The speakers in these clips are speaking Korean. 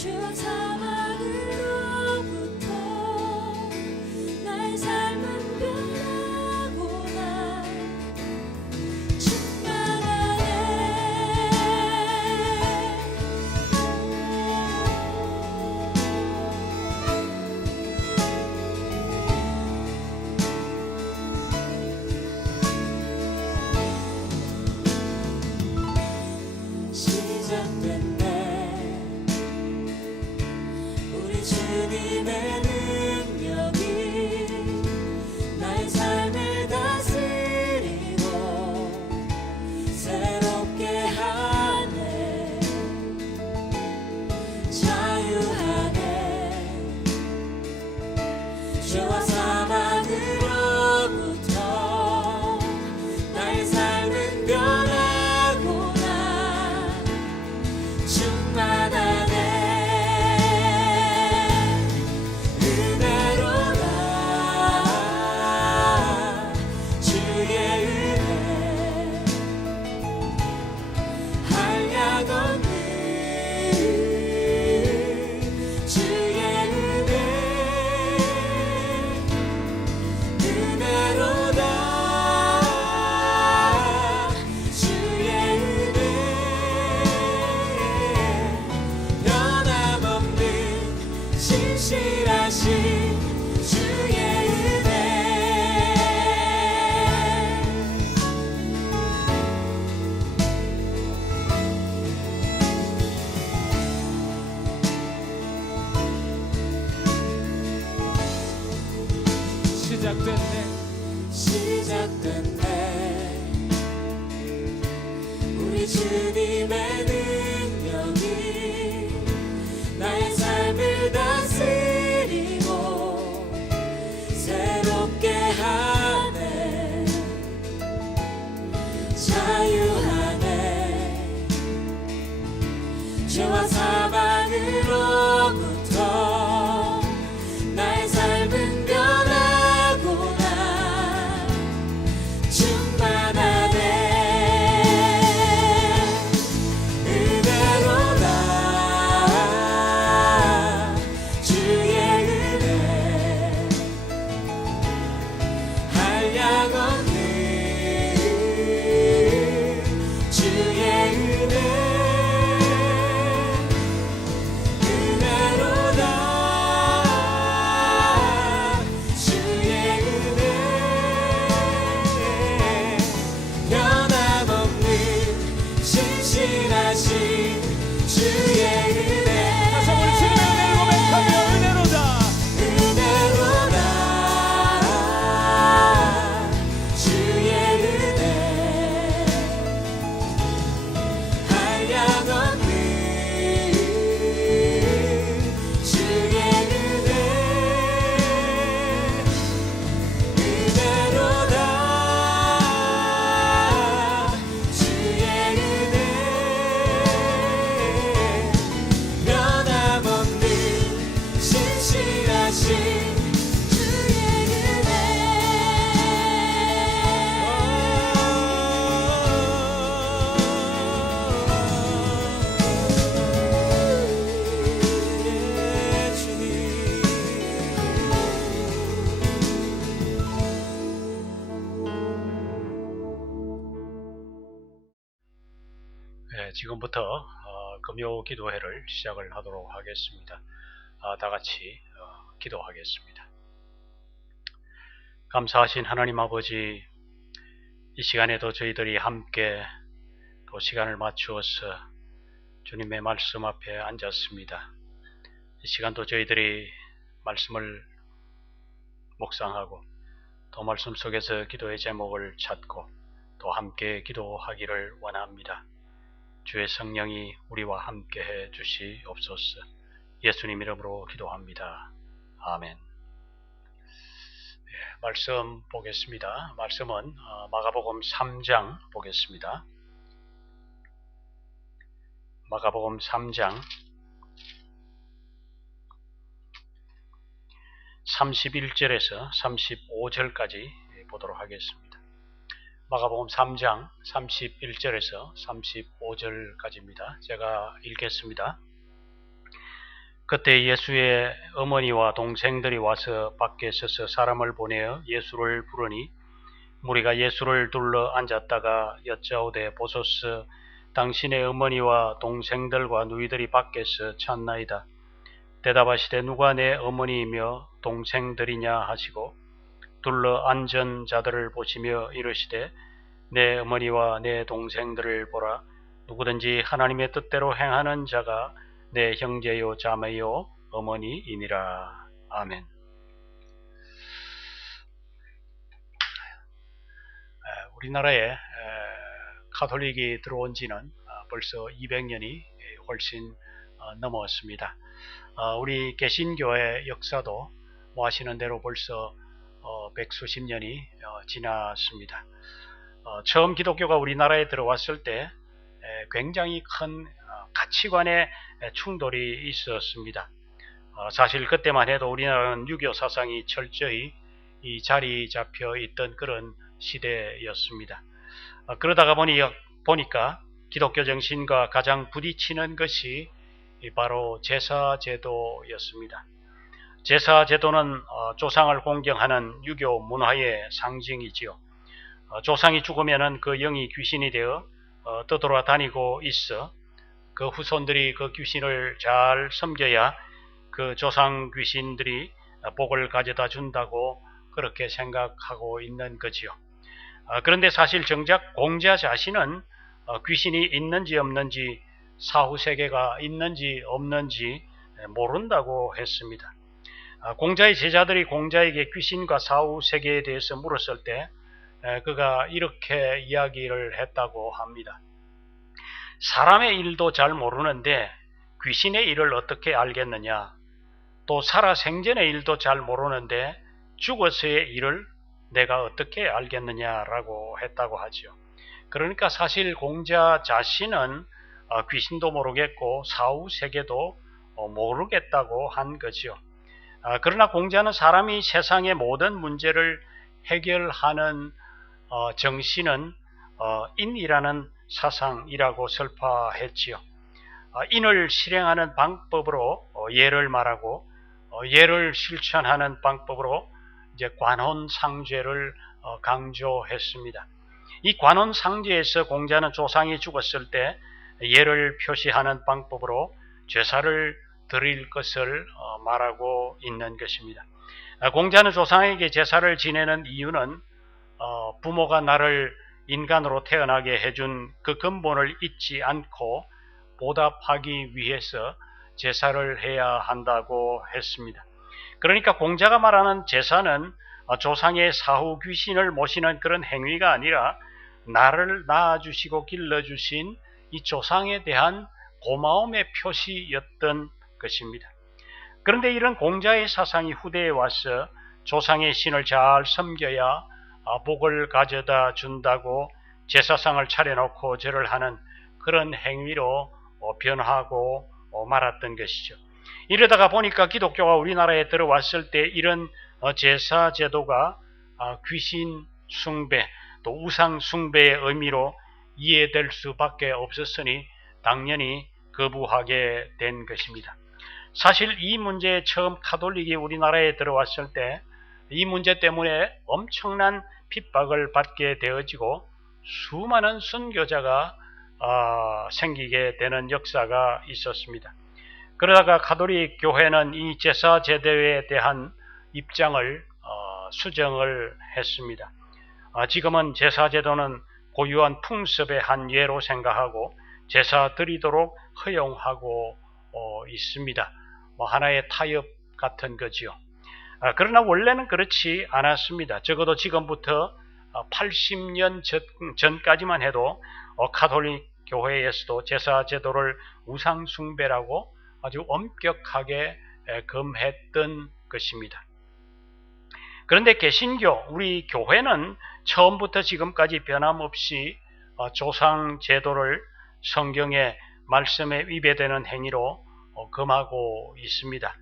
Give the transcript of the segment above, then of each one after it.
주와 사망으로부터 나의 삶은 변하구나. 시작됐네. 우리 주님의 능력이 나의 삶을 다스리고 새롭게 하네. 자유하네. 죄와 사망으로부터 나의 삶은 변하구나. 충만하네. 은혜로다. 주의 은혜 한량없는 주의 은혜. 은혜로다. 주의 은혜 변함없는 신실하신 주의 은혜. 시작됐네. 시작됐네. 우리 주님의 능력이 나의 삶을 다스리고 새롭게 하네. 자유하네. 죄와 사망으로부터 나의 삶은 변하구나. 충만하네. 은혜로다. 주의 은혜 한량없는 주의 은혜. 은혜로다. 주의 은혜 변함없는 신실하신 주의 은혜. 다시 한번 우리 주님의 은혜를 고백하며 은혜로다. 은혜로다. 주의 은혜 한량없는 주의 은혜. 은혜로다. 주의 은혜 변함없는 신실하신 주의 은혜. 주님. 네, 지금부터 금요 기도회를 시작을 하도록 하겠습니다. 다 같이 기도하겠습니다. 감사하신 하나님 아버지, 이 시간에도 저희들이 함께 또 시간을 맞추어서 주님의 말씀 앞에 앉았습니다. 이 시간도 저희들이 말씀을 묵상하고 또 말씀 속에서 기도의 제목을 찾고 또 함께 기도하기를 원합니다. 주의 성령이 우리와 함께 해 주시옵소서. 예수님 이름으로 기도합니다. 아멘. 말씀 보겠습니다. 말씀은 마가복음 3장 보겠습니다. 마가복음 3장 31절에서 35절까지 보도록 하겠습니다. 마가복음 3장 31절에서 35절까지입니다. 제가 읽겠습니다. 그때 예수의 어머니와 동생들이 와서 밖에 서서 사람을 보내어 예수를 부르니 무리가 예수를 둘러 앉았다가 여짜오되 보소서 당신의 어머니와 동생들과 누이들이 밖에서 찾나이다. 대답하시되 누가 내 어머니이며 동생들이냐 하시고 둘러 앉은 자들을 보시며 이르시되 내 어머니와 내 동생들을 보라. 누구든지 하나님의 뜻대로 행하는 자가 내 형제요 자매요 어머니이니라. 아멘. 우리나라에 가톨릭이 들어온 지는 벌써 200년이 훨씬 넘었습니다. 우리 개신교의 역사도 아시는 대로 벌써 백수십 년이 지났습니다. 처음 기독교가 우리나라에 들어왔을 때 굉장히 큰 가치관의 충돌이 있었습니다. 사실 그때만 해도 우리나라는 유교 사상이 철저히 자리 잡혀 있던 그런 시대였습니다. 그러다가 보니까 기독교 정신과 가장 부딪히는 것이 바로 제사제도였습니다. 제사제도는 조상을 공경하는 유교 문화의 상징이지요. 조상이 죽으면 그 영이 귀신이 되어 떠돌아다니고 있어 그 후손들이 그 귀신을 잘 섬겨야 그 조상 귀신들이 복을 가져다 준다고 그렇게 생각하고 있는 거지요. 그런데 사실 정작 공자 자신은 귀신이 있는지 없는지 사후세계가 있는지 없는지 모른다고 했습니다. 공자의 제자들이 공자에게 귀신과 사후세계에 대해서 물었을 때 그가 이렇게 이야기를 했다고 합니다. 사람의 일도 잘 모르는데 귀신의 일을 어떻게 알겠느냐? 또 살아생전의 일도 잘 모르는데 죽어서의 일을 내가 어떻게 알겠느냐라고 했다고 하죠. 그러니까 사실 공자 자신은 귀신도 모르겠고 사후세계도 모르겠다고 한 거죠. 그러나 공자는 사람이 세상의 모든 문제를 해결하는 정신은 인이라는 사상이라고 설파했지요. 인을 실행하는 방법으로 예를 말하고 예를 실천하는 방법으로 이제 관혼상제를 강조했습니다. 이 관혼상제에서 공자는 조상이 죽었을 때 예를 표시하는 방법으로 제사를 드릴 것을 말하고 있는 것입니다. 공자는 조상에게 제사를 지내는 이유는 부모가 나를 인간으로 태어나게 해준 그 근본을 잊지 않고 보답하기 위해서 제사를 해야 한다고 했습니다. 그러니까 공자가 말하는 제사는 조상의 사후 귀신을 모시는 그런 행위가 아니라 나를 낳아주시고 길러주신 이 조상에 대한 고마움의 표시였던 것입니다. 그런데 이런 공자의 사상이 후대에 와서 조상의 신을 잘 섬겨야 복을 가져다 준다고 제사상을 차려놓고 절을 하는 그런 행위로 변하고 말았던 것이죠. 이러다가 보니까 기독교가 우리나라에 들어왔을 때 이런 제사 제도가 귀신 숭배 또 우상 숭배의 의미로 이해될 수밖에 없었으니 당연히 거부하게 된 것입니다. 사실 이 문제에 처음 가톨릭이 우리나라에 들어왔을 때 이 문제 때문에 엄청난 핍박을 받게 되어지고 수많은 순교자가 생기게 되는 역사가 있었습니다. 그러다가 가톨릭 교회는 이 제사 제도에 대한 입장을 수정을 했습니다. 지금은 제사 제도는 고유한 풍습의 한 예로 생각하고 제사 드리도록 허용하고 있습니다. 하나의 타협 같은 거지요. 그러나 원래는 그렇지 않았습니다. 적어도 지금부터 80년 전까지만 해도 가톨릭 교회에서도 제사 제도를 우상 숭배라고 아주 엄격하게 금했던 것입니다. 그런데 개신교, 우리 교회는 처음부터 지금까지 변함없이 조상 제도를 성경의 말씀에 위배되는 행위로 금하고 있습니다.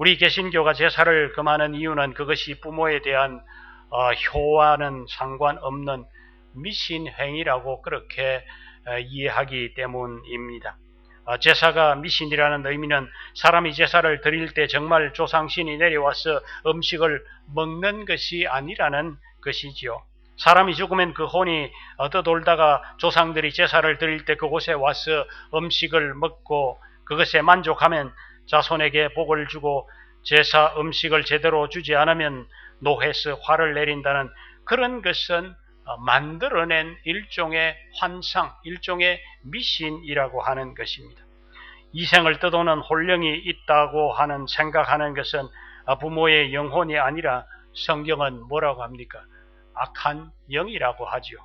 우리 개신교가 제사를 금하는 이유는 그것이 부모에 대한 효와는 상관없는 미신 행위라고 그렇게 이해하기 때문입니다. 제사가 미신이라는 의미는 사람이 제사를 드릴 때 정말 조상신이 내려와서 음식을 먹는 것이 아니라는 것이지요. 사람이 죽으면 그 혼이 떠돌다가 조상들이 제사를 드릴 때 그곳에 와서 음식을 먹고 그것에 만족하면 자손에게 복을 주고 제사 음식을 제대로 주지 않으면 노해서 화를 내린다는 그런 것은 만들어낸 일종의 환상, 일종의 미신이라고 하는 것입니다. 이생을 떠도는 혼령이 있다고 하는 생각하는 것은 부모의 영혼이 아니라 성경은 뭐라고 합니까? 악한 영이라고 하죠.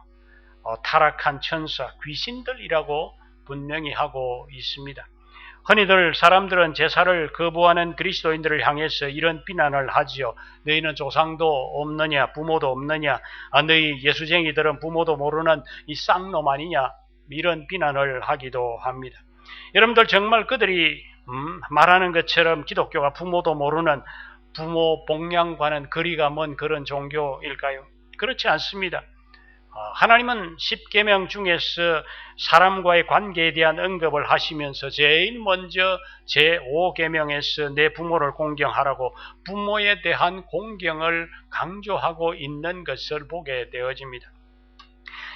타락한 천사, 귀신들이라고 분명히 하고 있습니다. 흔히들 사람들은 제사를 거부하는 그리스도인들을 향해서 이런 비난을 하지요. 너희는 조상도 없느냐, 부모도 없느냐, 너희 예수쟁이들은 부모도 모르는 이 쌍놈 아니냐, 이런 비난을 하기도 합니다. 여러분들 정말 그들이 말하는 것처럼 기독교가 부모도 모르는 부모 복양과는 거리가 먼 그런 종교일까요? 그렇지 않습니다. 하나님은 십계명 중에서 사람과의 관계에 대한 언급을 하시면서 제일 먼저 제5계명에서 내 부모를 공경하라고 부모에 대한 공경을 강조하고 있는 것을 보게 되어집니다.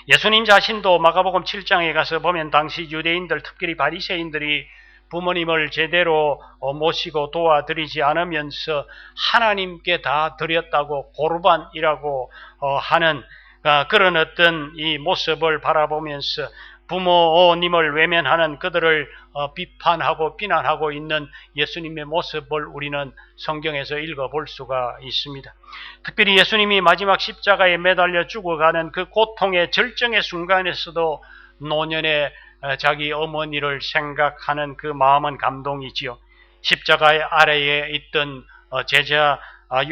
예수님 자신도 마가복음 7장에 가서 보면 당시 유대인들, 특별히 바리새인들이 부모님을 제대로 모시고 도와드리지 않으면서 하나님께 다 드렸다고 고르반이라고 하는 그런 어떤 이 모습을 바라보면서 부모님을 외면하는 그들을 비판하고 비난하고 있는 예수님의 모습을 우리는 성경에서 읽어볼 수가 있습니다. 특별히 예수님이 마지막 십자가에 매달려 죽어가는 그 고통의 절정의 순간에서도 노년의 자기 어머니를 생각하는 그 마음은 감동이지요. 십자가의 아래에 있던 제자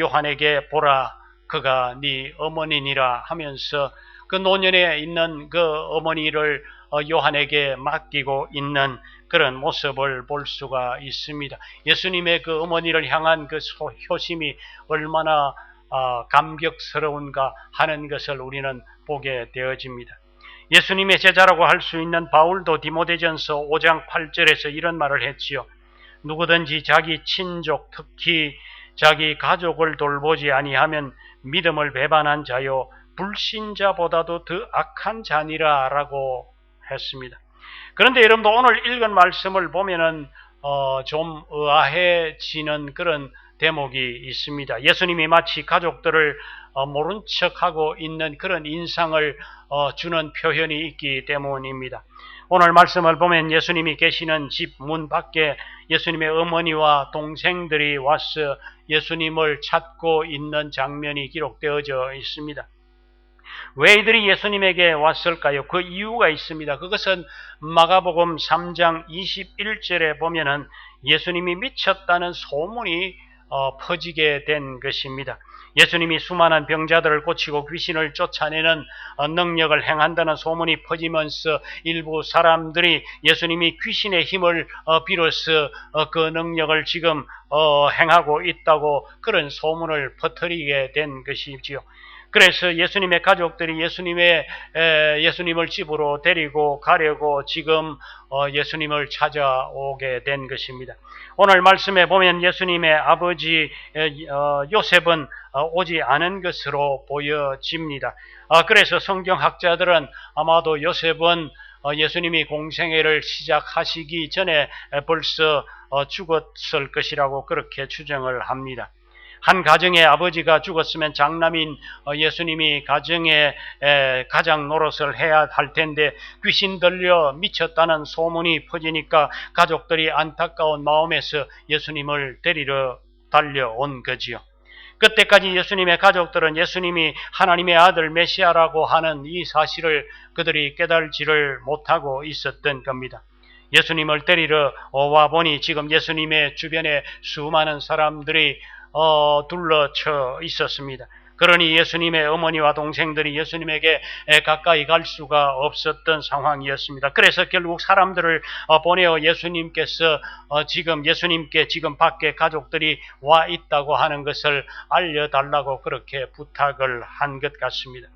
요한에게 보라, 그가 네 어머니니라 하면서 그 노년에 있는 그 어머니를 요한에게 맡기고 있는 그런 모습을 볼 수가 있습니다. 예수님의 그 어머니를 향한 그 효심이 얼마나 감격스러운가 하는 것을 우리는 보게 되어집니다. 예수님의 제자라고 할 수 있는 바울도 디모데전서 5장 8절에서 이런 말을 했지요. 누구든지 자기 친족, 특히 자기 가족을 돌보지 아니하면 믿음을 배반한 자요 불신자보다도 더 악한 자니라 라고 했습니다. 그런데 여러분도 오늘 읽은 말씀을 보면은 좀 의아해지는 그런 대목이 있습니다. 예수님이 마치 가족들을 모른 척하고 있는 그런 인상을 주는 표현이 있기 때문입니다. 오늘 말씀을 보면 예수님이 계시는 집 문 밖에 예수님의 어머니와 동생들이 와서 예수님을 찾고 있는 장면이 기록되어져 있습니다. 왜 이들이 예수님에게 왔을까요? 그 이유가 있습니다. 그것은 마가복음 3장 21절에 보면은 예수님이 미쳤다는 소문이 퍼지게 된 것입니다. 예수님이 수많은 병자들을 고치고 귀신을 쫓아내는 능력을 행한다는 소문이 퍼지면서 일부 사람들이 예수님이 귀신의 힘을 빌어서 그 능력을 지금 행하고 있다고 그런 소문을 퍼뜨리게 된 것이지요. 그래서 예수님의 가족들이 예수님을 집으로 데리고 가려고 지금 예수님을 찾아오게 된 것입니다. 오늘 말씀에 보면 예수님의 아버지 요셉은 오지 않은 것으로 보여집니다. 그래서 성경학자들은 아마도 요셉은 예수님이 공생애를 시작하시기 전에 벌써 죽었을 것이라고 그렇게 추정을 합니다. 한 가정의 아버지가 죽었으면 장남인 예수님이 가정에 가장 노릇을 해야 할 텐데 귀신 들려 미쳤다는 소문이 퍼지니까 가족들이 안타까운 마음에서 예수님을 데리러 달려온 거지요. 그때까지 예수님의 가족들은 예수님이 하나님의 아들 메시아라고 하는 이 사실을 그들이 깨달지를 못하고 있었던 겁니다. 예수님을 데리러 와 보니 지금 예수님의 주변에 수많은 사람들이 둘러쳐 있었습니다. 그러니 예수님의 어머니와 동생들이 예수님에게 가까이 갈 수가 없었던 상황이었습니다. 그래서 결국 사람들을 보내어 예수님께서 예수님께 지금 밖에 가족들이 와 있다고 하는 것을 알려달라고 그렇게 부탁을 한 것 같습니다.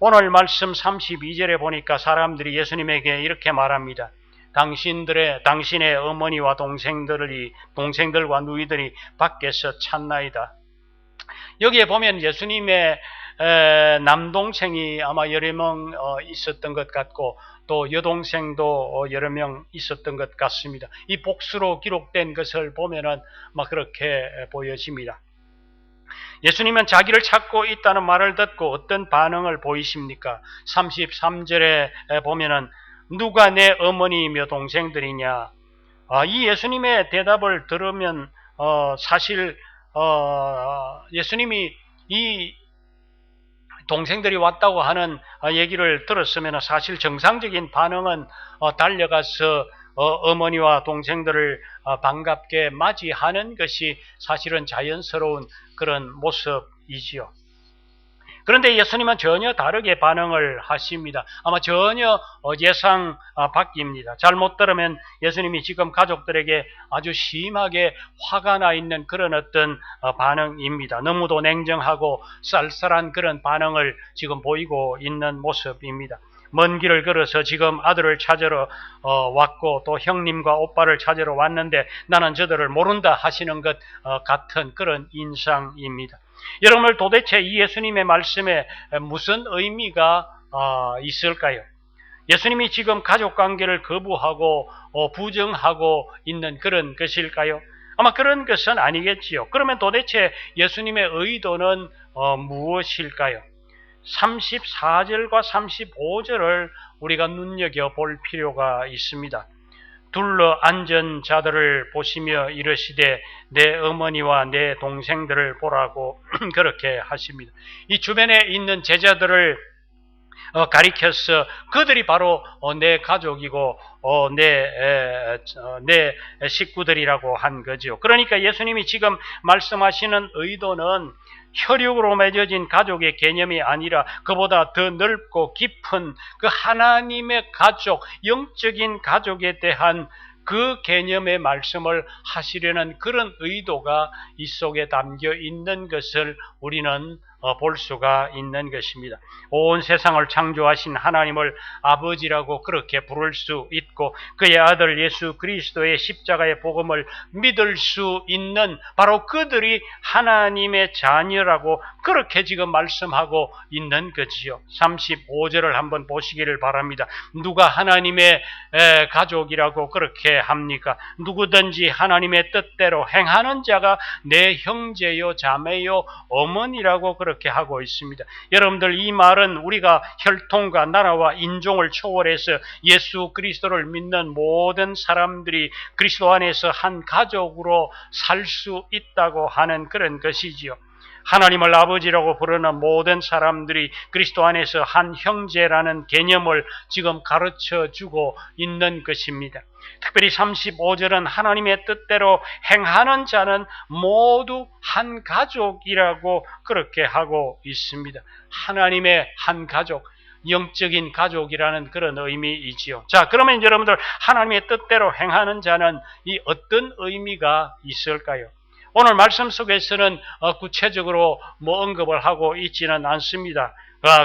오늘 말씀 32절에 보니까 사람들이 예수님에게 이렇게 말합니다. 당신의 어머니와 동생들과 누이들이 밖에서 찾나이다. 여기에 보면 예수님의 남동생이 아마 여러 명 있었던 것 같고 또 여동생도 여러 명 있었던 것 같습니다. 이 복수로 기록된 것을 보면은 막 그렇게 보여집니다. 예수님은 자기를 찾고 있다는 말을 듣고 어떤 반응을 보이십니까? 33절에 보면은 누가 내 어머니이며 동생들이냐? 이 예수님의 대답을 들으면 사실 예수님이 이 동생들이 왔다고 하는 얘기를 들었으면 사실 정상적인 반응은 달려가서 어머니와 동생들을 반갑게 맞이하는 것이 사실은 자연스러운 그런 모습이지요. 그런데 예수님은 전혀 다르게 반응을 하십니다. 아마 전혀 예상 밖입니다. 잘못 들으면 예수님이 지금 가족들에게 아주 심하게 화가 나 있는 그런 어떤 반응입니다. 너무도 냉정하고 쌀쌀한 그런 반응을 지금 보이고 있는 모습입니다. 먼 길을 걸어서 지금 아들을 찾으러 왔고 또 형님과 오빠를 찾으러 왔는데 나는 저들을 모른다 하시는 것 같은 그런 인상입니다. 여러분, 도대체 이 예수님의 말씀에 무슨 의미가 있을까요? 예수님이 지금 가족관계를 거부하고 부정하고 있는 그런 것일까요? 아마 그런 것은 아니겠지요. 그러면 도대체 예수님의 의도는 무엇일까요? 34절과 35절을 우리가 눈여겨볼 필요가 있습니다. 둘러 앉은 자들을 보시며 이르시되 내 어머니와 내 동생들을 보라고 그렇게 하십니다. 이 주변에 있는 제자들을 가리켜서 그들이 바로 내 가족이고 내 식구들이라고 한 거죠. 그러니까 예수님이 지금 말씀하시는 의도는 혈육으로 맺어진 가족의 개념이 아니라 그보다 더 넓고 깊은 그 하나님의 가족, 영적인 가족에 대한 그 개념의 말씀을 하시려는 그런 의도가 이 속에 담겨 있는 것을 우리는 볼 수가 있는 것입니다. 온 세상을 창조하신 하나님을 아버지라고 그렇게 부를 수 있고 그의 아들 예수 그리스도의 십자가의 복음을 믿을 수 있는 바로 그들이 하나님의 자녀라고 그렇게 지금 말씀하고 있는 거지요. 35절을 한번 보시기를 바랍니다. 누가 하나님의 가족이라고 그렇게 합니까? 누구든지 하나님의 뜻대로 행하는 자가 내 형제요 자매요 어머니라고 그렇게 하고 있습니다. 여러분들, 이 말은 우리가 혈통과 나라와 인종을 초월해서 예수 그리스도를 믿는 모든 사람들이 그리스도 안에서 한 가족으로 살 수 있다고 하는 그런 것이지요. 하나님을 아버지라고 부르는 모든 사람들이 그리스도 안에서 한 형제라는 개념을 지금 가르쳐 주고 있는 것입니다. 특별히 35절은 하나님의 뜻대로 행하는 자는 모두 한 가족이라고 그렇게 하고 있습니다. 하나님의 한 가족, 영적인 가족이라는 그런 의미이지요. 자, 그러면 여러분들, 하나님의 뜻대로 행하는 자는 이 어떤 의미가 있을까요? 오늘 말씀 속에서는 구체적으로 언급을 하고 있지는 않습니다.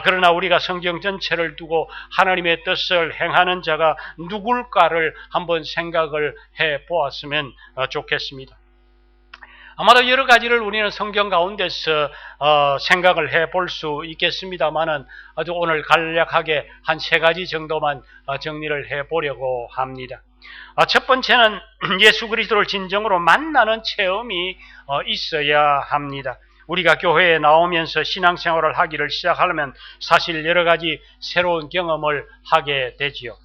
그러나 우리가 성경 전체를 두고 하나님의 뜻을 행하는 자가 누굴까를 한번 생각을 해 보았으면 좋겠습니다. 아마도 여러 가지를 우리는 성경 가운데서 생각을 해 볼 수 있겠습니다만은 아주 오늘 간략하게 한 3가지 정도만 정리를 해 보려고 합니다. 첫 번째는 예수 그리스도를 진정으로 만나는 체험이 있어야 합니다. 우리가 교회에 나오면서 신앙생활을 하기를 시작하려면 사실 여러 가지 새로운 경험을 하게 되지요.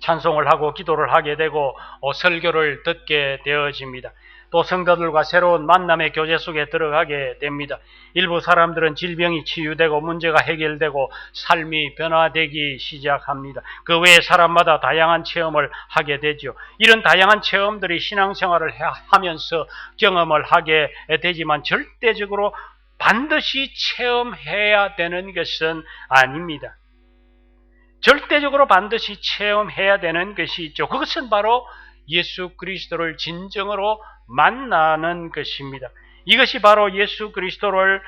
찬송을 하고 기도를 하게 되고 설교를 듣게 되어집니다. 또 성도들과 새로운 만남의 교제 속에 들어가게 됩니다. 일부 사람들은 질병이 치유되고 문제가 해결되고 삶이 변화되기 시작합니다. 그 외에 사람마다 다양한 체험을 하게 되죠. 이런 다양한 체험들이 신앙생활을 하면서 경험을 하게 되지만 절대적으로 반드시 체험해야 되는 것은 아닙니다. 절대적으로 반드시 체험해야 되는 것이 있죠. 그것은 바로 예수 그리스도를 진정으로 만나는 것입니다. 이것이 바로 예수 그리스도를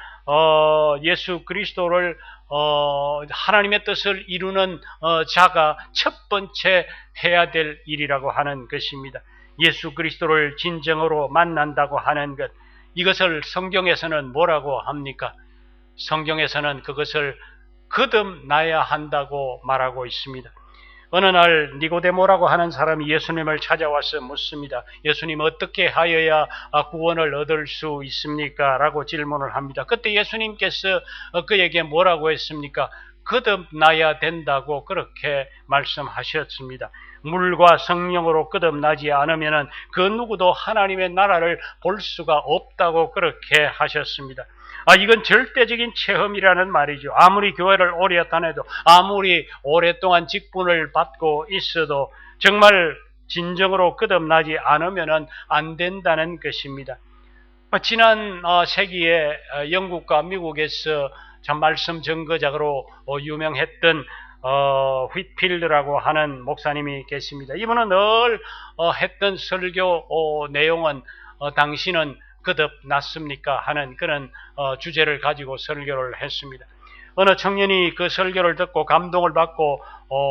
하나님의 뜻을 이루는 자가 첫 번째 해야 될 일이라고 하는 것입니다. 예수 그리스도를 진정으로 만난다고 하는 것, 이것을 성경에서는 뭐라고 합니까? 성경에서는 그것을 거듭나야 한다고 말하고 있습니다. 어느 날 니고데모라고 하는 사람이 예수님을 찾아와서 묻습니다. 예수님, 어떻게 하여야 구원을 얻을 수 있습니까? 라고 질문을 합니다. 그때 예수님께서 그에게 뭐라고 했습니까? 거듭나야 된다고 그렇게 말씀하셨습니다. 물과 성령으로 거듭나지 않으면 그 누구도 하나님의 나라를 볼 수가 없다고 그렇게 하셨습니다. 이건 절대적인 체험이라는 말이죠. 아무리 교회를 오래 다녀도, 아무리 오랫동안 직분을 받고 있어도 정말 진정으로 거듭나지 않으면 안 된다는 것입니다. 지난 세기에 영국과 미국에서 참 말씀 증거자로 유명했던 휘필드라고 하는 목사님이 계십니다. 이분은 늘 했던 설교 내용은 당신은 거듭났습니까? 하는 그런 주제를 가지고 설교를 했습니다. 어느 청년이 그 설교를 듣고 감동을 받고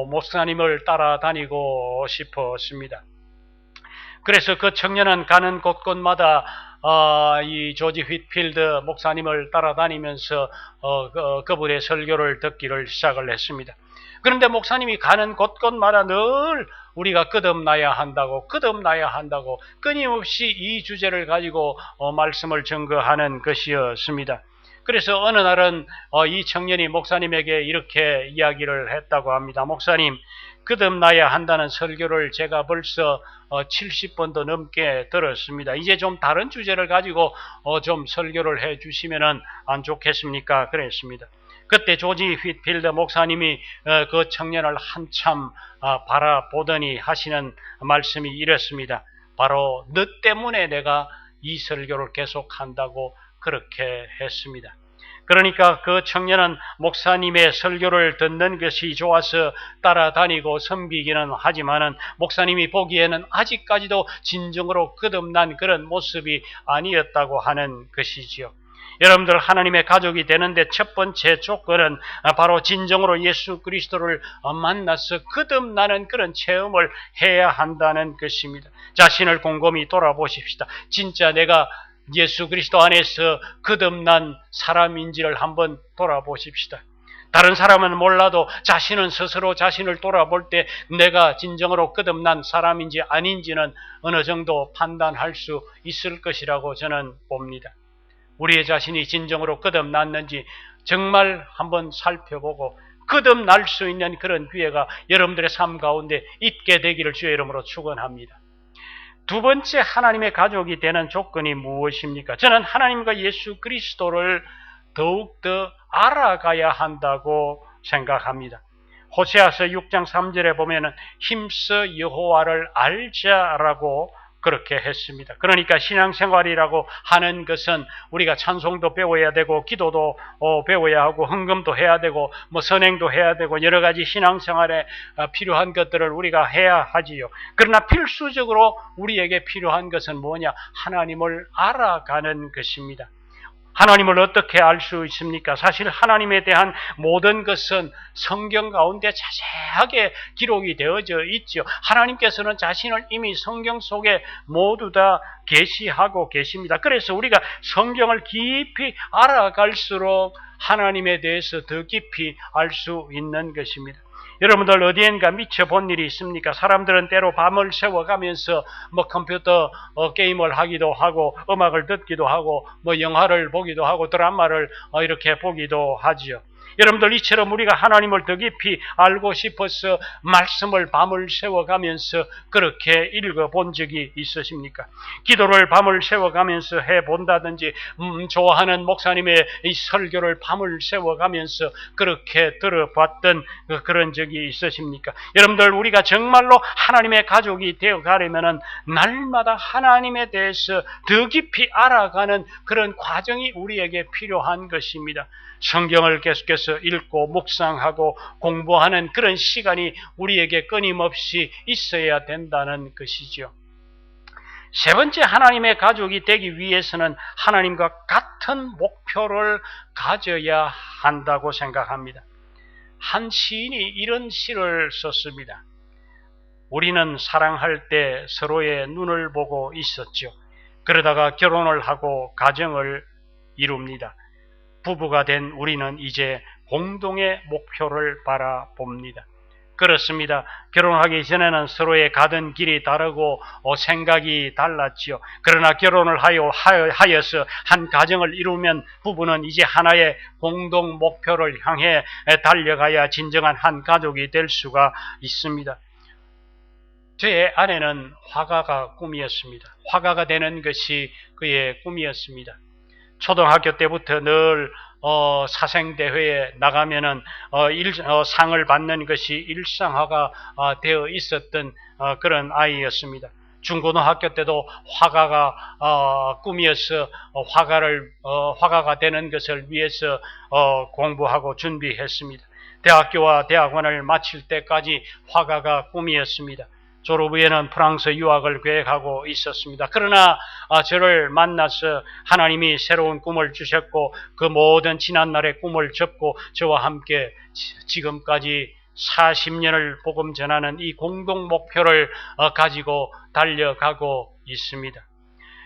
목사님을 따라다니고 싶었습니다. 그래서 그 청년은 가는 곳곳마다 이 조지 휘필드 목사님을 따라다니면서 그분의 설교를 듣기를 시작을 했습니다. 그런데 목사님이 가는 곳곳마다 늘 우리가 거듭나야 한다고 끊임없이 이 주제를 가지고 말씀을 증거하는 것이었습니다. 그래서 어느 날은 이 청년이 목사님에게 이렇게 이야기를 했다고 합니다. 목사님, 거듭나야 한다는 설교를 제가 벌써 70번도 넘게 들었습니다. 이제 좀 다른 주제를 가지고 좀 설교를 해 주시면 안 좋겠습니까? 그랬습니다. 그때 조지 휘필드 목사님이 그 청년을 한참 바라보더니 하시는 말씀이 이렇습니다. 바로 너 때문에 내가 이 설교를 계속한다고 그렇게 했습니다. 그러니까 그 청년은 목사님의 설교를 듣는 것이 좋아서 따라다니고 섬기기는 하지만은 목사님이 보기에는 아직까지도 진정으로 거듭난 그런 모습이 아니었다고 하는 것이지요. 여러분들, 하나님의 가족이 되는데 첫 번째 조건은 바로 진정으로 예수 그리스도를 만나서 거듭나는 그런 체험을 해야 한다는 것입니다. 자신을 곰곰이 돌아보십시다. 진짜 내가 예수 그리스도 안에서 거듭난 사람인지를 한번 돌아보십시다. 다른 사람은 몰라도 자신은 스스로 자신을 돌아볼 때 내가 진정으로 거듭난 사람인지 아닌지는 어느 정도 판단할 수 있을 것이라고 저는 봅니다. 우리의 자신이 진정으로 거듭났는지 정말 한번 살펴보고 거듭날 수 있는 그런 기회가 여러분들의 삶 가운데 있게 되기를 주의 이름으로 축원합니다. 두 번째 하나님의 가족이 되는 조건이 무엇입니까? 저는 하나님과 예수 그리스도를 더욱더 알아가야 한다고 생각합니다. 호세아서 6장 3절에 보면은 힘써 여호와를 알자라고 그렇게 했습니다. 그러니까 신앙생활이라고 하는 것은 우리가 찬송도 배워야 되고 기도도 배워야 하고 헌금도 해야 되고 선행도 해야 되고 여러 가지 신앙생활에 필요한 것들을 우리가 해야 하지요. 그러나 필수적으로 우리에게 필요한 것은 뭐냐? 하나님을 알아가는 것입니다. 하나님을 어떻게 알 수 있습니까? 사실 하나님에 대한 모든 것은 성경 가운데 자세하게 기록이 되어져 있죠. 하나님께서는 자신을 이미 성경 속에 모두 다 계시하고 계십니다. 그래서 우리가 성경을 깊이 알아갈수록 하나님에 대해서 더 깊이 알 수 있는 것입니다. 여러분들 어디엔가 미쳐본 일이 있습니까? 사람들은 때로 밤을 새워가면서 컴퓨터 게임을 하기도 하고 음악을 듣기도 하고 영화를 보기도 하고 드라마를 이렇게 보기도 하지요. 여러분들, 이처럼 우리가 하나님을 더 깊이 알고 싶어서 말씀을 밤을 새워가면서 그렇게 읽어본 적이 있으십니까? 기도를 밤을 새워가면서 해본다든지 좋아하는 목사님의 이 설교를 밤을 새워가면서 그렇게 들어봤던 그런 적이 있으십니까? 여러분들, 우리가 정말로 하나님의 가족이 되어가려면 날마다 하나님에 대해서 더 깊이 알아가는 그런 과정이 우리에게 필요한 것입니다. 성경을 계속해서 읽고 묵상하고 공부하는 그런 시간이 우리에게 끊임없이 있어야 된다는 것이죠. 세 번째, 하나님의 가족이 되기 위해서는 하나님과 같은 목표를 가져야 한다고 생각합니다. 한 시인이 이런 시를 썼습니다. 우리는 사랑할 때 서로의 눈을 보고 있었죠. 그러다가 결혼을 하고 가정을 이룹니다. 부부가 된 우리는 이제 공동의 목표를 바라봅니다. 그렇습니다. 결혼하기 전에는 서로의 가던 길이 다르고 생각이 달랐지요. 그러나 결혼을 하여서 한 가정을 이루면 부부는 이제 하나의 공동 목표를 향해 달려가야 진정한 한 가족이 될 수가 있습니다. 제 아내는 화가가 꿈이었습니다. 화가가 되는 것이 그의 꿈이었습니다. 초등학교 때부터 늘 사생대회에 나가면은 상을 받는 것이 일상화가 되어 있었던 그런 아이였습니다. 중고등학교 때도 화가가 꿈이어서 화가가 되는 것을 위해서 공부하고 준비했습니다. 대학교와 대학원을 마칠 때까지 화가가 꿈이었습니다. 졸업 후에는 프랑스 유학을 계획하고 있었습니다. 그러나 저를 만나서 하나님이 새로운 꿈을 주셨고 그 모든 지난날의 꿈을 접고 저와 함께 지금까지 40년을 복음 전하는 이 공동 목표를 가지고 달려가고 있습니다.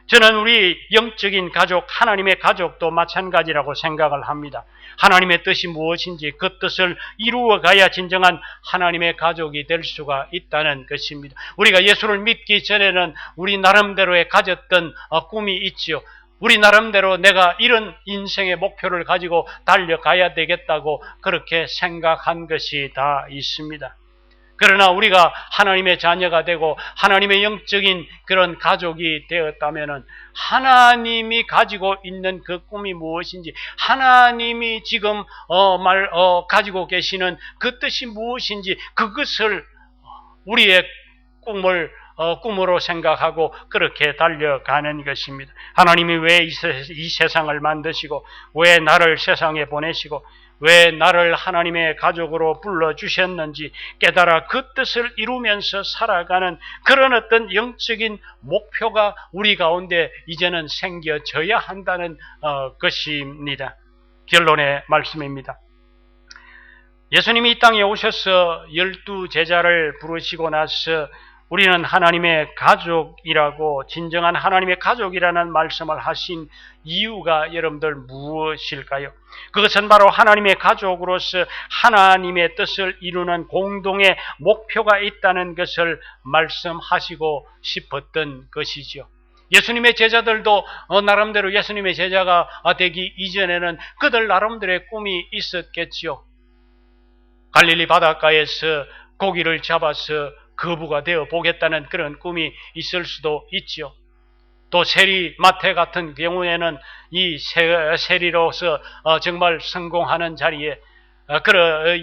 저는 우리 영적인 가족, 하나님의 가족도 마찬가지라고 생각을 합니다. 하나님의 뜻이 무엇인지 그 뜻을 이루어 가야 진정한 하나님의 가족이 될 수가 있다는 것입니다. 우리가 예수를 믿기 전에는 우리 나름대로의 가졌던 꿈이 있지요. 우리 나름대로 내가 이런 인생의 목표를 가지고 달려가야 되겠다고 그렇게 생각한 것이 다 있습니다. 그러나 우리가 하나님의 자녀가 되고 하나님의 영적인 그런 가족이 되었다면은 하나님이 가지고 있는 그 꿈이 무엇인지, 하나님이 지금 가지고 계시는 그 뜻이 무엇인지 그것을 우리의 꿈으로 생각하고 그렇게 달려가는 것입니다. 하나님이 왜 이 세상을 만드시고 왜 나를 세상에 보내시고 왜 나를 하나님의 가족으로 불러주셨는지 깨달아 그 뜻을 이루면서 살아가는 그런 어떤 영적인 목표가 우리 가운데 이제는 생겨져야 한다는 것입니다. 결론의 말씀입니다. 예수님이 이 땅에 오셔서 12제자를 부르시고 나서 우리는 하나님의 가족이라고, 진정한 하나님의 가족이라는 말씀을 하신 이유가 여러분들 무엇일까요? 그것은 바로 하나님의 가족으로서 하나님의 뜻을 이루는 공동의 목표가 있다는 것을 말씀하시고 싶었던 것이죠. 예수님의 제자들도 나름대로 예수님의 제자가 되기 이전에는 그들 나름대로의 꿈이 있었겠지요. 갈릴리 바닷가에서 고기를 잡아서 거부가 되어 보겠다는 그런 꿈이 있을 수도 있죠. 또 세리마태 같은 경우에는 이 세리로서 정말 성공하는 자리에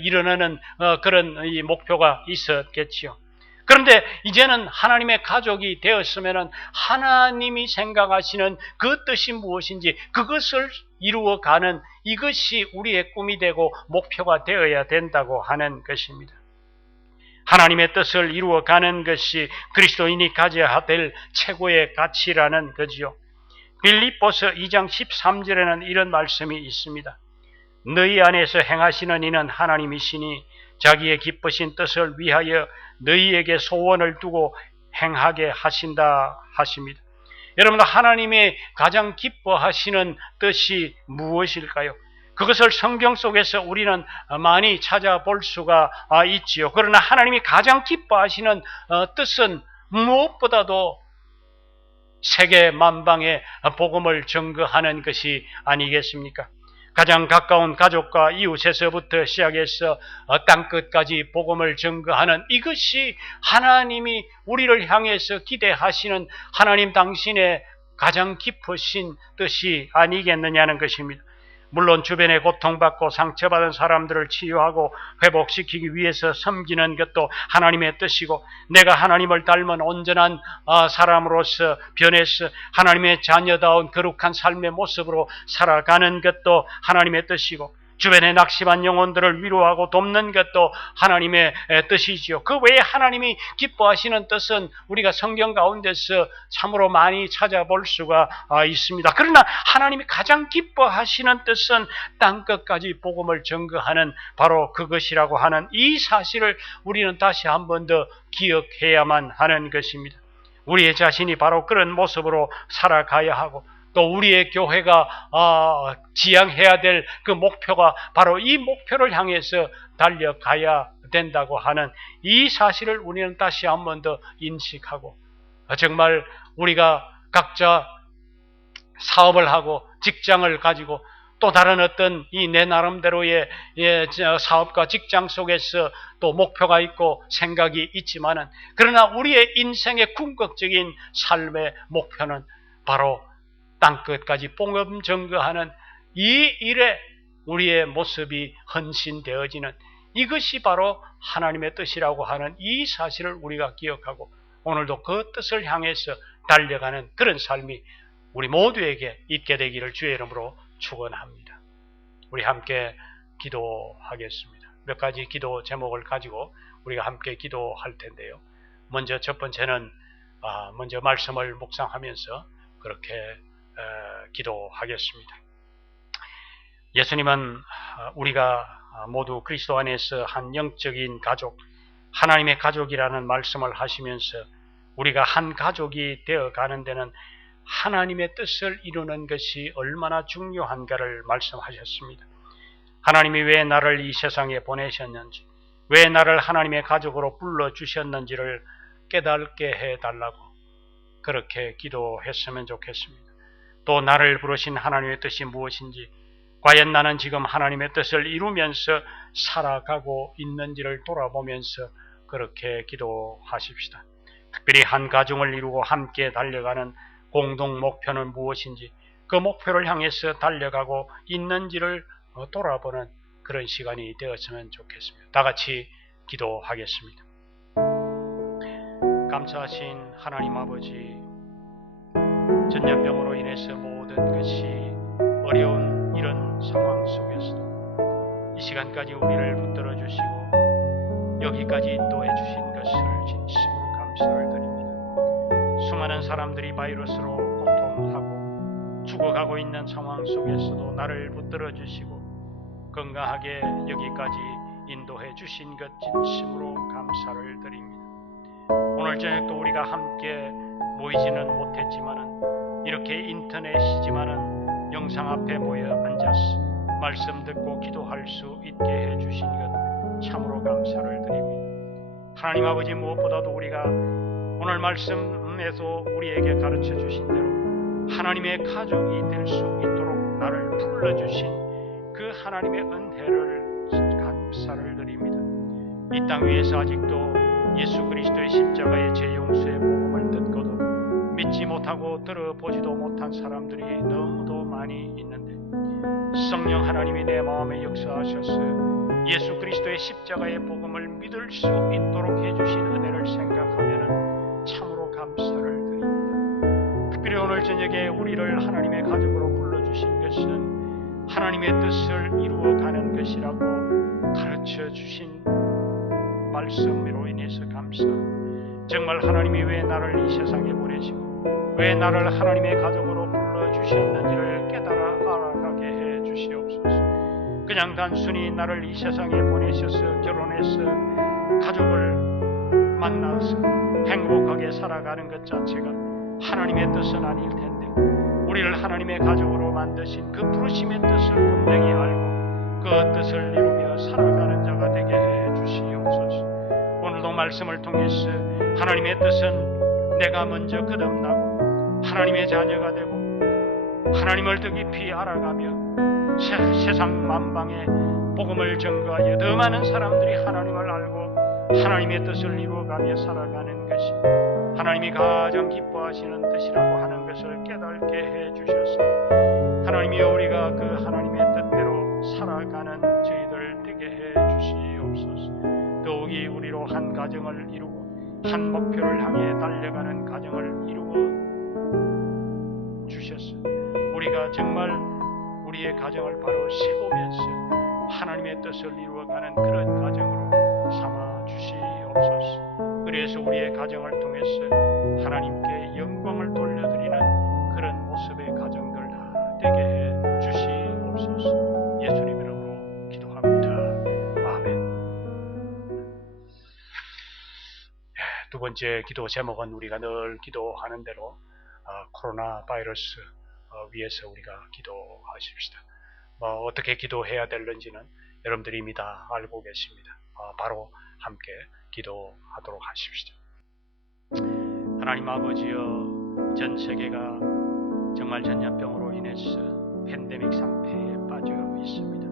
이르는 그런 이 목표가 있었겠지요. 그런데 이제는 하나님의 가족이 되었으면 하나님이 생각하시는 그 뜻이 무엇인지 그것을 이루어가는 이것이 우리의 꿈이 되고 목표가 되어야 된다고 하는 것입니다. 하나님의 뜻을 이루어가는 것이 그리스도인이 가져야 될 최고의 가치라는 거지요. 빌립보서 2장 13절에는 이런 말씀이 있습니다. 너희 안에서 행하시는 이는 하나님이시니 자기의 기쁘신 뜻을 위하여 너희에게 소원을 두고 행하게 하신다 하십니다. 여러분, 하나님의 가장 기뻐하시는 뜻이 무엇일까요? 그것을 성경 속에서 우리는 많이 찾아볼 수가 있지요. 그러나 하나님이 가장 기뻐하시는 뜻은 무엇보다도 세계 만방에 복음을 전거하는 것이 아니겠습니까? 가장 가까운 가족과 이웃에서부터 시작해서 땅끝까지 복음을 전거하는 이것이 하나님이 우리를 향해서 기대하시는 하나님 당신의 가장 깊으신 뜻이 아니겠느냐는 것입니다. 물론 주변에 고통받고 상처받은 사람들을 치유하고 회복시키기 위해서 섬기는 것도 하나님의 뜻이고, 내가 하나님을 닮은 온전한 사람으로서 변해서 하나님의 자녀다운 거룩한 삶의 모습으로 살아가는 것도 하나님의 뜻이고, 주변에 낙심한 영혼들을 위로하고 돕는 것도 하나님의 뜻이지요. 그 외에 하나님이 기뻐하시는 뜻은 우리가 성경 가운데서 참으로 많이 찾아볼 수가 있습니다. 그러나 하나님이 가장 기뻐하시는 뜻은 땅끝까지 복음을 전거하는 바로 그것이라고 하는 이 사실을 우리는 다시 한 번 더 기억해야만 하는 것입니다. 우리의 자신이 바로 그런 모습으로 살아가야 하고, 또 우리의 교회가 지향해야 될 그 목표가 바로 이 목표를 향해서 달려가야 된다고 하는 이 사실을 우리는 다시 한 번 더 인식하고, 정말 우리가 각자 사업을 하고 직장을 가지고 또 다른 어떤 이 내 나름대로의 사업과 직장 속에서 또 목표가 있고 생각이 있지만은, 그러나 우리의 인생의 궁극적인 삶의 목표는 바로 땅끝까지 복음 전거하는 이 일에 우리의 모습이 헌신되어지는 이것이 바로 하나님의 뜻이라고 하는 이 사실을 우리가 기억하고, 오늘도 그 뜻을 향해서 달려가는 그런 삶이 우리 모두에게 있게 되기를 주의 이름으로 축원합니다. 우리 함께 기도하겠습니다. 몇 가지 기도 제목을 가지고 우리가 함께 기도할 텐데요. 먼저 첫 번째는 먼저 말씀을 묵상하면서 그렇게 기도하겠습니다. 예수님은 우리가 모두 그리스도 안에서 한 영적인 가족, 하나님의 가족이라는 말씀을 하시면서 우리가 한 가족이 되어가는 데는 하나님의 뜻을 이루는 것이 얼마나 중요한가를 말씀하셨습니다. 하나님이 왜 나를 이 세상에 보내셨는지, 왜 나를 하나님의 가족으로 불러주셨는지를 깨닫게 해달라고 그렇게 기도했으면 좋겠습니다. 또 나를 부르신 하나님의 뜻이 무엇인지, 과연 나는 지금 하나님의 뜻을 이루면서 살아가고 있는지를 돌아보면서 그렇게 기도하십시다. 특별히 한 가정을 이루고 함께 달려가는 공동 목표는 무엇인지, 그 목표를 향해서 달려가고 있는지를 돌아보는 그런 시간이 되었으면 좋겠습니다. 다 같이 기도하겠습니다. 감사하신 하나님 아버지, 전염병으로 인해서 모든 것이 어려운 이런 상황 속에서도 이 시간까지 우리를 붙들어 주시고 여기까지 인도해 주신 것을 진심으로 감사를 드립니다. 수많은 사람들이 바이러스로 고통하고 죽어가고 있는 상황 속에서도 나를 붙들어 주시고 건강하게 여기까지 인도해 주신 것 진심으로 감사를 드립니다. 오늘 저녁도 우리가 함께 모이지는 못했지만은 이렇게 인터넷이지만은 영상 앞에 모여 앉아서 말씀 듣고 기도할 수 있게 해 주신 것 참으로 감사를 드립니다. 하나님 아버지, 무엇보다도 우리가 오늘 말씀에서 우리에게 가르쳐 주신 대로 하나님의 가족이 될 수 있도록 나를 불러주신 그 하나님의 은혜를 감사를 드립니다. 이 땅 위에서 아직도 예수 그리스도의 십자가의 죄 용서의 복음을 듣고도 믿지 못하고 들어보지도 못한 사람들이 너무도 많이 있는데, 성령 하나님이 내 마음에 역사하셔서 예수 그리스도의 십자가의 복음을 믿을 수 있도록 해주신 은혜를 생각하면 참으로 감사를 드립니다. 특별히 오늘 저녁에 우리를 하나님의 가족으로 불러주신 것은 하나님의 뜻을 이루어가는 것이라고 가르쳐 주신 말씀으로 인해서 감사합니다. 정말 하나님이 왜 나를 이 세상에 보내시고 왜 나를 하나님의 가족으로 불러주셨는지를 깨달아 알아가게 해 주시옵소서. 그냥 단순히 나를 이 세상에 보내셔서 결혼해서 가족을 만나서 행복하게 살아가는 것 자체가 하나님의 뜻은 아닐 텐데, 우리를 하나님의 가족으로 만드신 그 부르심의 뜻을 분명히 알고 그 뜻을 이루며 살아가는 자가 되게 해 주시옵소서. 오늘도 말씀을 통해서 하나님의 뜻은 내가 먼저 거듭나고 하나님의 자녀가 되고 하나님을 더 깊이 알아가며 세상 만방에 복음을 전거하여 더 많은 사람들이 하나님을 알고 하나님의 뜻을 이루어가며 살아가는 것이 하나님이 가장 기뻐하시는 뜻이라고 하는 것을 깨닫게 해 주셔서 하나님이여, 우리가 그 하나님의 뜻대로 살아가는 저희들 되게 해 주시옵소서. 더욱이 우리로 한 가정을 이루고 한 목표를 향해 달려가는 가정을 이루어 주셔서 우리가 정말 우리의 가정을 바로 세우면서 하나님의 뜻을 이루어가는 그런 가정으로 삼아 주시옵소서. 그래서 우리의 가정을 통해서 하나님께 영광을 돌려드리는 그런 모습의 가정들 다 되게 해 주시옵소서. 예수님 이름으로 기도합니다. 아멘. 두 번째 기도 제목은 우리가 늘 기도하는 대로 코로나 바이러스 위해서 우리가 기도하십시다. 어떻게 기도해야 되는지는 여러분들이 이미 다 알고 계십니다. 바로 함께 기도하도록 하십시다. 하나님 아버지여, 전 세계가 정말 전염병으로 인해서 팬데믹 상태에 빠져 있습니다.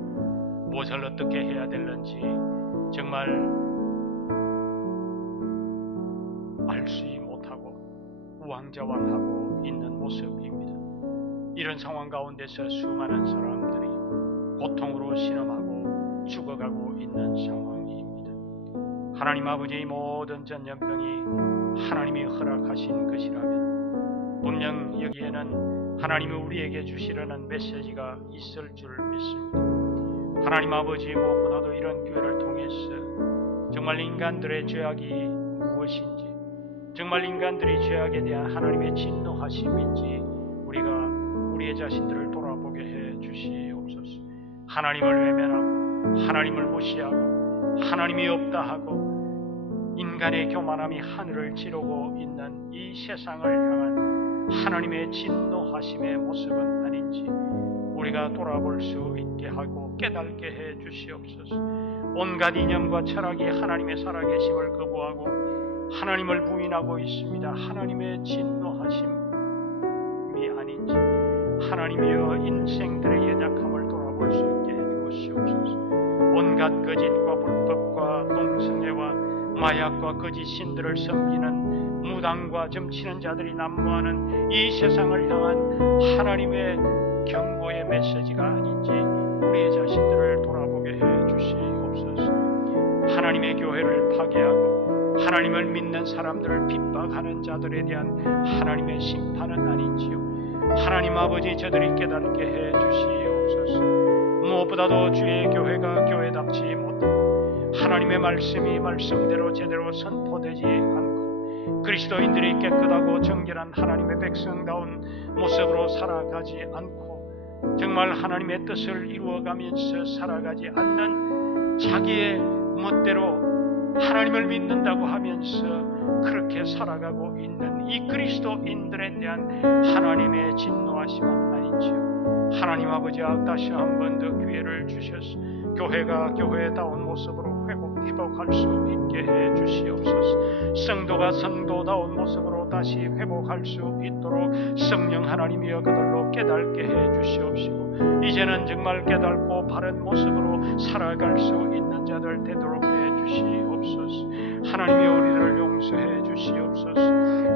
무엇을 어떻게 해야 되는지 정말 알 수 못하고 우왕좌왕하고 있는 모습입니다. 이런 상황 가운데서 수많은 사람들이 고통으로 신음하고 죽어가고 있는 상황입니다. 하나님 아버지의 모든 전염병이 하나님이 허락하신 것이라면 분명 여기에는 하나님이 우리에게 주시려는 메시지가 있을 줄 믿습니다. 하나님 아버지, 무엇보다도 이런 교회를 통해서 정말 인간들의 죄악이 무엇인지, 정말 인간들이 죄악에 대한 하나님의 진노하심인지 우리가 우리의 자신들을 돌아보게 해 주시옵소서. 하나님을 외면하고 하나님을 무시하고 하나님이 없다 하고 인간의 교만함이 하늘을 찌르고 있는 이 세상을 향한 하나님의 진노하심의 모습은 아닌지 우리가 돌아볼 수 있게 하고 깨닫게 해 주시옵소서. 온갖 이념과 철학이 하나님의 살아계심을 거부하고 하나님을 부인하고 있습니다. 하나님의 진노하심이 아닌지 하나님이여 인생들의 연약함을 돌아볼 수 있게 해 주시옵소서. 온갖 거짓과 불법과 동성애와 마약과 거짓 신들을 섬기는 무당과 점치는 자들이 난무하는 이 세상을 향한 하나님의 경고의 메시지가 아닌지 우리의 자신들을 돌아보게 해 주시옵소서. 하나님의 교회를 파괴하고 하나님을 믿는 사람들을 핍박하는 자들에 대한 하나님의 심판은 아닌지요. 하나님 아버지, 저들이 깨닫게 해 주시옵소서. 무엇보다도 주의 교회가 교회답지 못하고 하나님의 말씀이 말씀대로 제대로 선포되지 않고 그리스도인들이 깨끗하고 정결한 하나님의 백성다운 모습으로 살아가지 않고 정말 하나님의 뜻을 이루어가면서 살아가지 않는 자기의 멋대로 하나님을 믿는다고 하면서 그렇게 살아가고 있는 이 그리스도인들에 대한 하나님의 진노하심은 아닌지요. 하나님 아버지, 다시 한 번 더 기회를 주셔서 교회가 교회다운 모습으로 회복할 수 있게 해 주시옵소서. 성도가 성도다운 모습으로 다시 회복할 수 있도록 성령 하나님이여 그들로 깨닫게 해 주시옵시고 이제는 정말 깨닫고 바른 모습으로 살아갈 수 있는 자들 되도록 해 주시옵소서. 하나님이 우리들을 용서해 주시옵소서.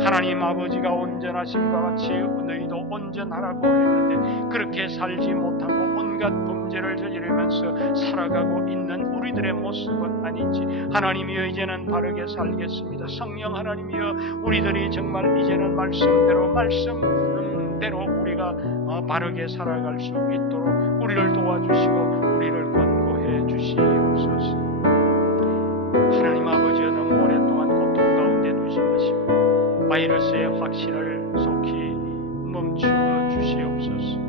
하나님 아버지가 온전하심과 같이 너희도 온전하라고 했는데 그렇게 살지 못하고 온갖 범죄를 저지르면서 살아가고 있는 우리들의 모습은 아닌지 하나님이여 이제는 바르게 살겠습니다. 성령 하나님이여 우리들이 정말 이제는 말씀대로 우리가 바르게 살아갈 수 있도록 우리를 도와주시고 우리를 권고해 주시옵소서. 하나님 아버지여, 너무 오랫동안 고통 가운데 두지 마시고 바이러스의 확신을 속히 멈추어 주시옵소서.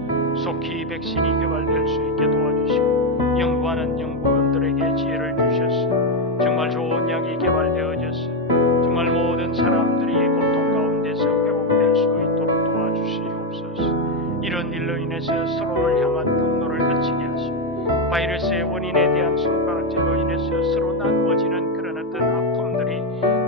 속히 백신이 개발될 수 있게 도와주시고 연구하는 연구원들에게 지혜를 주셔서 정말 좋은 약이 개발되어져서 정말 모든 사람들이 고통 가운데서 회복될 수 있도록 도와주시옵소서. 이런 일로 인해서 서로를 향한 분노를 거치게 하시고 바이러스의 원인에 대한 손가락질로 인해서 서로 나누어지는 그런 어떤 아픔들이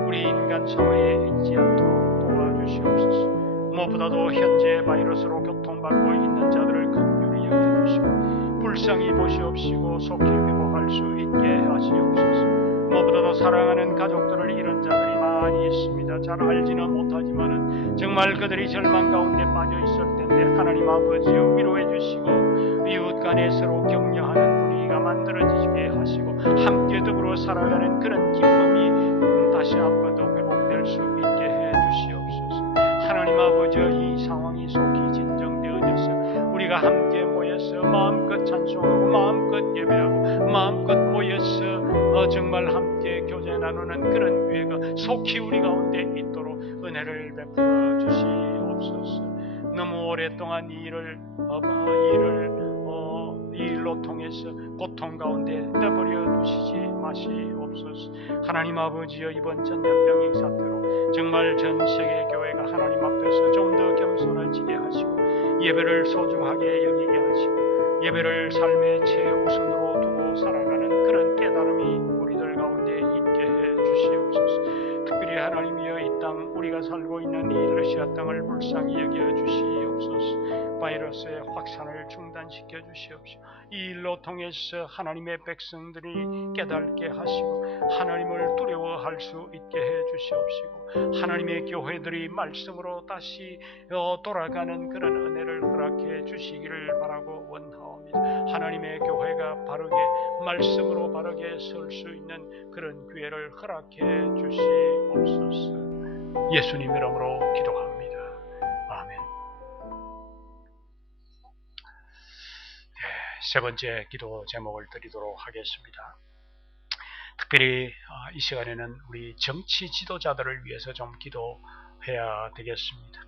우리 인간 사회에 있지 않도록 도와주시옵소서. 무엇보다도 현재 바이러스로 고통받고 있는 자들을 긍휼히 여겨주시고 불쌍히 보시옵시고 속히 회복할 수 있게 하시옵소서. 무엇보다도 사랑하는 가족들을 잃은 자들이 많이 있습니다. 잘 알지는 못하지만은 정말 그들이 절망 가운데 빠져 있을 텐데 하나님 아버지여 위로해 주시고 이웃 간에 서로 격려하는 분위기가 만들어지게 하시고 함께 더불어 살아가는 그런 기쁨이 다시 한 번 더 회복될 수 있게 해 주시옵소서. 하나님 아버지여, 이 상황이 속히 진정되어져서 우리가 함께 모여서 마음껏 찬송하고 마음껏 예배하고 마음껏 모여서 정말 함께 교제 나누는 그런 교회가 속히 우리 가운데 있도록 은혜를 베풀어 주시옵소서. 너무 오랫동안 이 일로 통해서 고통 가운데 내버려 두시지 마시옵소서. 하나님 아버지여, 이번 전염병 사태로 정말 전 세계 교회가 하나님 앞에서 좀 더 겸손해지게 하시고 예배를 소중하게 여기게 하시고 예배를 삶의 최우선으로 두고 살아가는 그런 깨달음이 우리들 가운데 있게 해 주시옵소서. 특별히 하나님이여, 이 땅 우리가 살고 있는 이 러시아 땅을 불쌍히 여겨 주시옵소서. 바이러스의 확산을 중단시켜 주시옵시고 이 일로 통해서 하나님의 백성들이 깨닫게 하시고 하나님을 두려워할 수 있게 해 주시옵시고 하나님의 교회들이 말씀으로 다시 돌아가는 그런 은혜를 허락해 주시기를 바라고 원하옵니다. 하나님의 교회가 바르게 말씀으로 바르게 설 수 있는 그런 기회를 허락해 주시옵소서. 예수님 이름으로 기도합니다. 아멘. 세 번째 기도 제목을 드리도록 하겠습니다. 특별히 이 시간에는 우리 정치 지도자들을 위해서 좀 기도해야 되겠습니다.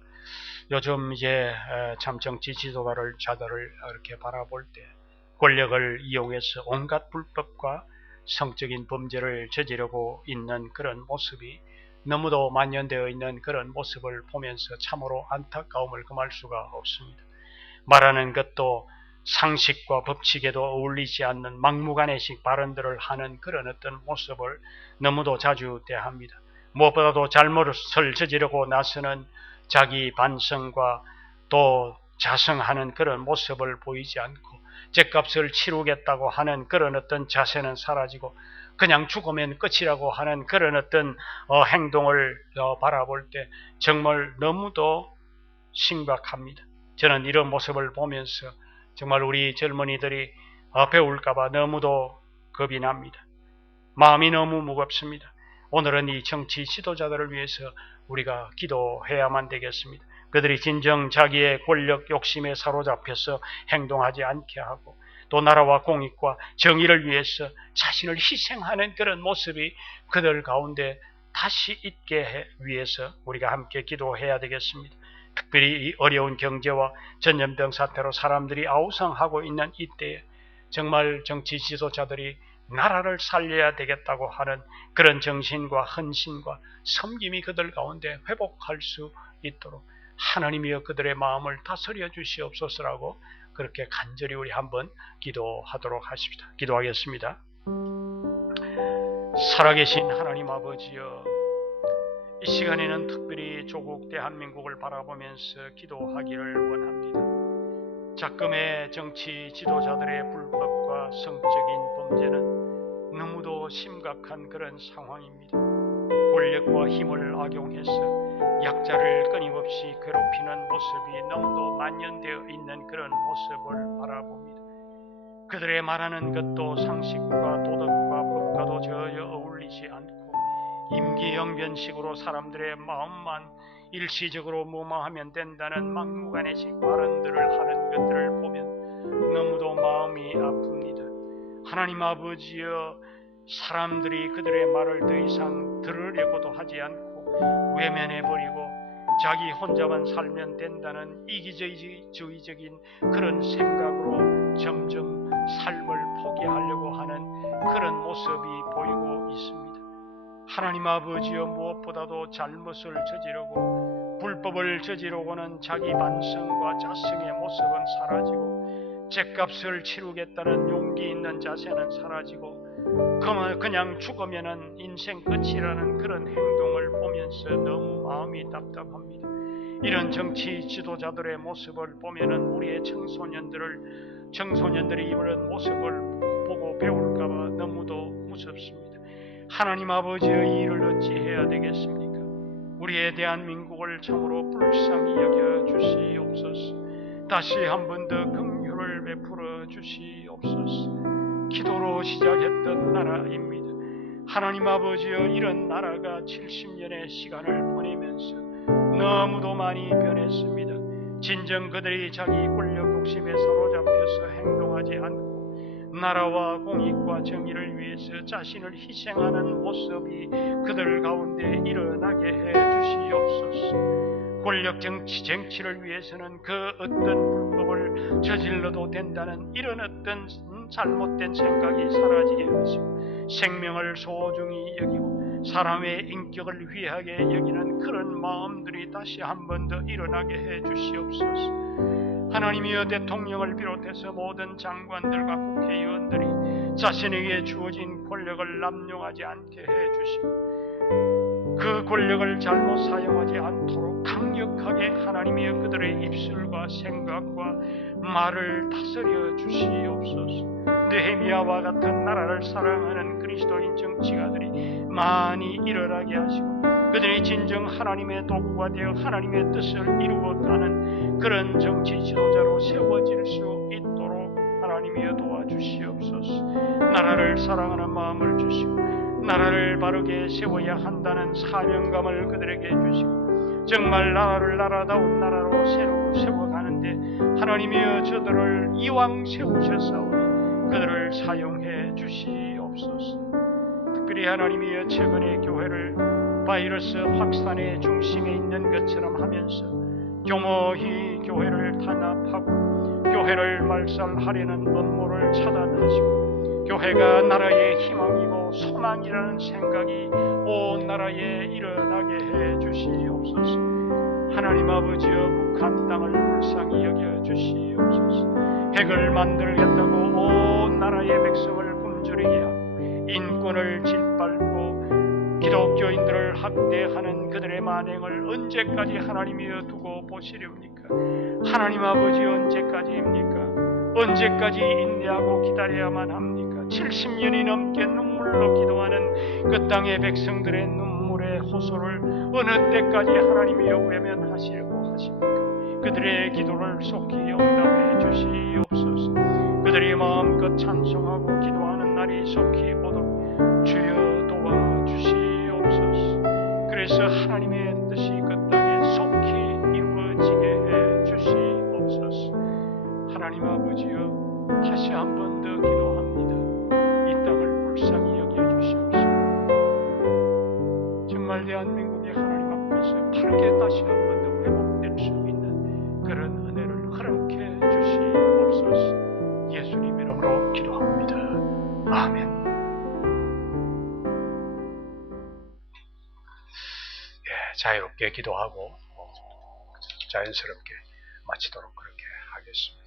요즘 이제 참 정치 지도자들을 이렇게 바라볼 때 권력을 이용해서 온갖 불법과 성적인 범죄를 저지르고 있는 그런 모습이 너무도 만연되어 있는 그런 모습을 보면서 참으로 안타까움을 금할 수가 없습니다. 말하는 것도 상식과 법칙에도 어울리지 않는 막무가내식 발언들을 하는 그런 어떤 모습을 너무도 자주 대합니다. 무엇보다도 잘못을 저지르고 나서는 자기 반성과 또 자성하는 그런 모습을 보이지 않고 죗값을 치르겠다고 하는 그런 어떤 자세는 사라지고 그냥 죽으면 끝이라고 하는 그런 어떤 행동을 바라볼 때 정말 너무도 심각합니다. 저는 이런 모습을 보면서 정말 우리 젊은이들이 배울까봐 너무도 겁이 납니다. 마음이 너무 무겁습니다. 오늘은 이 정치 지도자들을 위해서 우리가 기도해야만 되겠습니다. 그들이 진정 자기의 권력 욕심에 사로잡혀서 행동하지 않게 하고 또 나라와 공익과 정의를 위해서 자신을 희생하는 그런 모습이 그들 가운데 다시 있게 위해서 우리가 함께 기도해야 되겠습니다. 특별히 이 어려운 경제와 전염병 사태로 사람들이 아우성하고 있는 이때에 정말 정치 지도자들이 나라를 살려야 되겠다고 하는 그런 정신과 헌신과 섬김이 그들 가운데 회복할 수 있도록 하나님이여 그들의 마음을 다스려 주시옵소서라고 그렇게 간절히 우리 한번 기도하도록 하십시다. 기도하겠습니다. 살아계신 하나님 아버지여, 이 시간에는 특별히 조국 대한민국을 바라보면서 기도하기를 원합니다. 작금의 정치 지도자들의 불법과 성적인 범죄는 너무도 심각한 그런 상황입니다. 권력과 힘을 악용해서 약자를 끊임없이 괴롭히는 모습이 너무도 만연되어 있는 그런 모습을 바라봅니다. 그들의 말하는 것도 상식과 도덕과 법과도 전혀 어울리지 않고 임기응변식으로 사람들의 마음만 일시적으로 무마하면 된다는 막무가내식 발언들을 하는 것들을 보면 너무도 마음이 아픕니다. 하나님 아버지여, 사람들이 그들의 말을 더 이상 들으려고도 하지 않고 외면해버리고 자기 혼자만 살면 된다는 이기주의적인 그런 생각으로 점점 삶을 포기하려고 하는 그런 모습이 보이고 있습니다. 하나님 아버지여, 무엇보다도 잘못을 저지르고 불법을 저지르고는 자기 반성과 자성의 모습은 사라지고 죗값을 치르겠다는 용기 있는 자세는 사라지고 그냥 죽으면은 인생 끝이라는 그런 행동을 보면서 너무 마음이 답답합니다. 이런 정치 지도자들의 모습을 보면은 우리의 청소년들이 이런 모습을 보고 배울까봐 너무도 무섭습니다. 하나님 아버지의 이 일을 어찌 해야 되겠습니까? 우리의 대한민국을 참으로 불쌍히 여겨 주시옵소서. 다시 한 번 더 긍휼을 베풀어 주시옵소서. 기도로 시작했던 나라입니다. 하나님 아버지여, 이런 나라가 70년의 시간을 보내면서 너무도 많이 변했습니다. 진정 그들이 자기 권력 욕심에 사로잡혀서 행동하지 않고 나라와 공익과 정의를 위해서 자신을 희생하는 모습이 그들 가운데 일어나게 해 주시옵소서. 권력 정치를 위해서는 그 어떤 불법을 저질러도 된다는 이런 어떤 잘못된 생각이 사라지게 하시고, 생명을 소중히 여기고 사람의 인격을 귀하게 여기는 그런 마음들이 다시 한 번 더 일어나게 해 주시옵소서. 하나님이여, 대통령을 비롯해서 모든 장관들과 국회의원들이 자신에게 주어진 권력을 남용하지 않게 해 주시고, 그 권력을 잘못 사용하지 않도록 강력하게 하나님이여 그들의 입술과 생각과 말을 다스려 주시옵소서. 느헤미야와 같은 나라를 사랑하는 그리스도인 정치가들이 많이 일어나게 하시고, 그들이 진정 하나님의 도구가 되어 하나님의 뜻을 이루어가는 그런 정치 지도자로 세워질 수 있도록 하나님이여 도와주시옵소서. 나라를 사랑하는 마음을 주시고 나라를 바르게 세워야 한다는 사명감을 그들에게 주시고, 정말 나라를 나라다운 나라로 새로 세워가는데 하나님이여 저들을 이왕 세우셨사오니 그들을 사용해 주시옵소서. 특별히 하나님이여, 최근에 교회를 바이러스 확산의 중심에 있는 것처럼 하면서 교모히 교회를 탄압하고 교회를 말살하려는 음모를 차단하시고, 교회가 나라의 희망이고 소망이라는 생각이 온 나라에 일어나게 해 주시옵소서. 하나님 아버지여, 북한 땅을 불쌍히 여겨 주시옵소서. 핵을 만들겠다고 온 나라의 백성을 굶주리게 하고 인권을 짓밟고 기독교인들을 학대하는 그들의 만행을 언제까지 하나님이여 두고 보시렵니까? 하나님 아버지, 언제까지입니까? 언제까지 인내하고 기다려야만 합니까? 70년이 넘게 눈물로 기도하는 그 땅의 백성들의 눈물의 호소를 어느 때까지 하나님이여 외면하시려고 하십니까? 그들의 기도를 속히 응답해 주시옵소서. 그들이 마음껏 찬송하고 기도하는 날이 속히 오도록 주여 도와주시옵소서. 그래서 하나님의 뜻이 그 땅에 속히 이루어지게 해 주시옵소서. 하나님 아버지여, 다시 한 번 더 기도합니다. 이 땅을 불쌍히 여겨주시옵소서. 정말 대한민국의 하나님 앞에서 바르게 다시 한 번 더 회복될 수 있는 그런 은혜를 허락해 주시옵소서. 예수님 이름으로 기도합니다. 아멘. 자유롭게 기도하고 자연스럽게 마치도록 그렇게 하겠습니다.